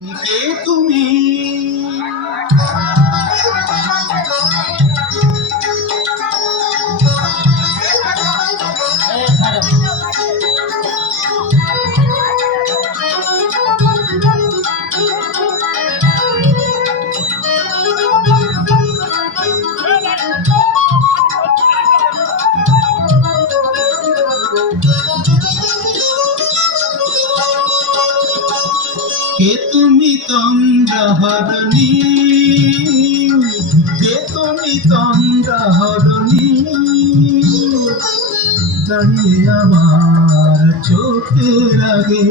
কে তুমি? কে তুমি তন্দ্রাহরণী? কে তুমি তন্দ্রাহরণী? দাঁড়িয়ে আমার চোখের আগে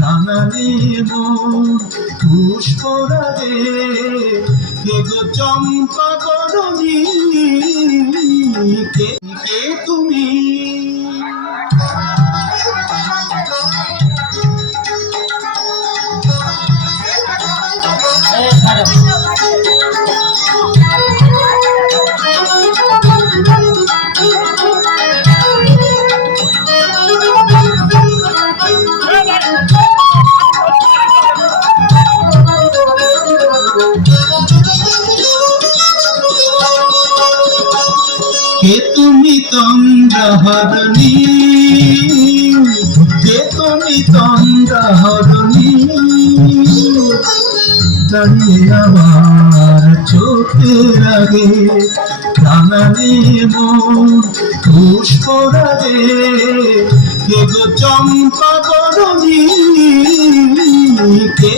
রাঙানে মোর পুষ্পরাগে, কে গো চম্পা বরণী? কে কে তুমি? কে তুমি তন্দ্রাহরণী? কে তুমি তন্দ্রাহরণী? দাঁড়িয়ে আমার চোখের আগে রাঙানে মোর পুষ্পরাগে, কে গো চম্পা বরণী? কে